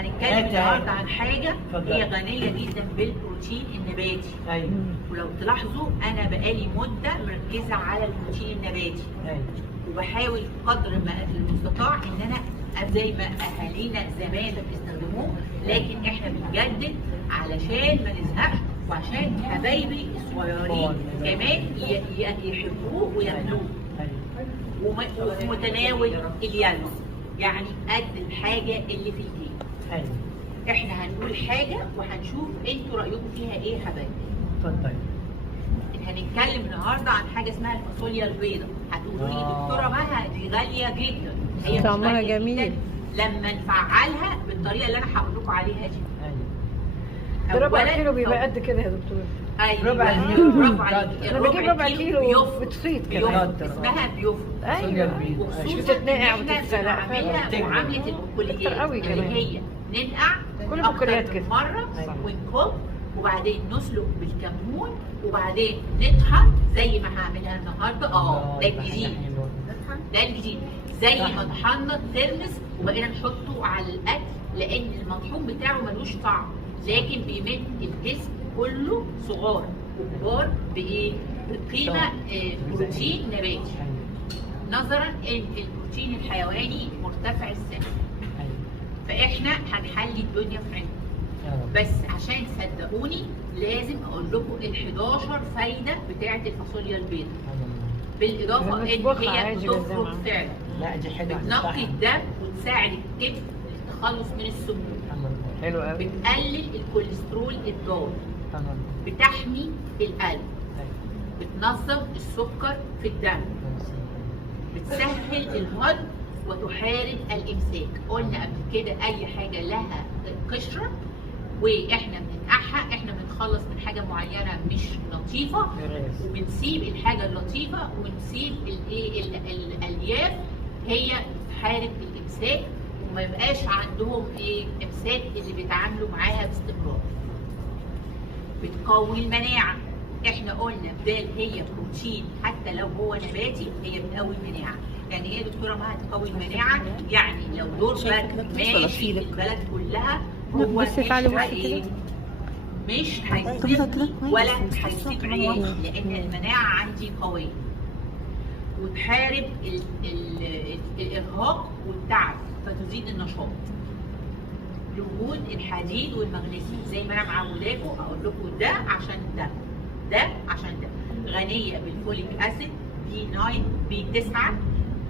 هنتكلم النهارده عن حاجه هي غنيه جدا بالبروتين النباتي. ايوه. ولو تلاحظوا انا بقالي مده مركزه على البروتين النباتي. ايوه. وبحاول قدر ما المستطاع ان انا زي ما اهالينا زمان بيستخدموه، لكن احنا بنجدد علشان ما نزهقش وعشان حبايبي الصغيرين كمان يحبوه وياكلوه. ومتناول اليد، يعني قد الحاجه اللي في الايد. ايوه. احنا هنقول حاجه وهنشوف انتوا رايكم فيها ايه يا حبايبي. اتفضلي. هنتكلم النهارده عن حاجه اسمها الفاصوليا البيضاء. هتقولوا لي دكتوره مها دي غاليه جدا. هي طعمها جميل لما نفعلها بالطريقه اللي انا هقول لكم عليها دي. ايوه. ربع كيلو بيبقى قد كده يا دكتور. ايوه ربع كيلو. برافو عليك. انا بجيب ربع كيلو بتفيض كمان. اسمها بيوفر. ايوه. وخصوصا بتتنقع وتتسلق. معامله البقوليات اللي هي ننقع كل البقوليات كده مره ونكب وبعدين نسلق بالكمون وبعدين نطحن زي ما هعملها النهارده. ده الجديد. ده الجديد زي ما طحنا الترمس وبقينا نحطه على الاكل، لان المطحون بتاعه ملوش طعم لكن بيمد الجسم كله صغار وكبار بايه؟ بقيمه بروتين نباتي. نظرا ان البروتين الحيواني مرتفع السعر فاحنا هنحلي الدنيا في عيننا. بس عشان تصدقوني لازم اقول لكم ال 11 فايده بتاعه الفاصوليا البيضاء، بالاضافه ان هي بتفرط فعلا. لا دي حلوه. بتنقي الدم وتساعد الكبد للتخلص من السموم. حلو قوي. بتقلل الكوليسترول الضار. بتحمي القلب. بتنظم السكر في الدم. بتسهل الهضم وتحارب الامساك. قلنا قبل كده اي حاجه لها قشره واحنا بننقعها احنا بنتخلص من حاجه معينه مش لطيفه وبنسيب الحاجه اللطيفه ونسيب الايه الالياف هي بتحارب الامساك وما يبقاش عندهم ايه امساك اللي بيتعاملوا معاها باستمرار. بتقوي المناعه. احنا قلنا بدال هي بروتين حتى لو هو نباتي هي بتقوي المناعه. يعني ايه يا دكتوره ما هتقوي المناعه؟ يعني لو دور برد ماشي البلد كلها هو مش هيسيبني ولا هيسيب عيالي لان المناعه عندي قويه. وتحارب الارهاق والتعب فتزيد النشاط. لوجود الحديد والمغنيسيوم زي ما انا معوداكم اقول لكم ده عشان ده ده عشان ده. غنيه بالفوليك اسيد B9 B9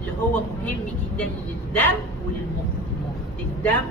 اللي هو مهم جدا للدم وللمخ. الدم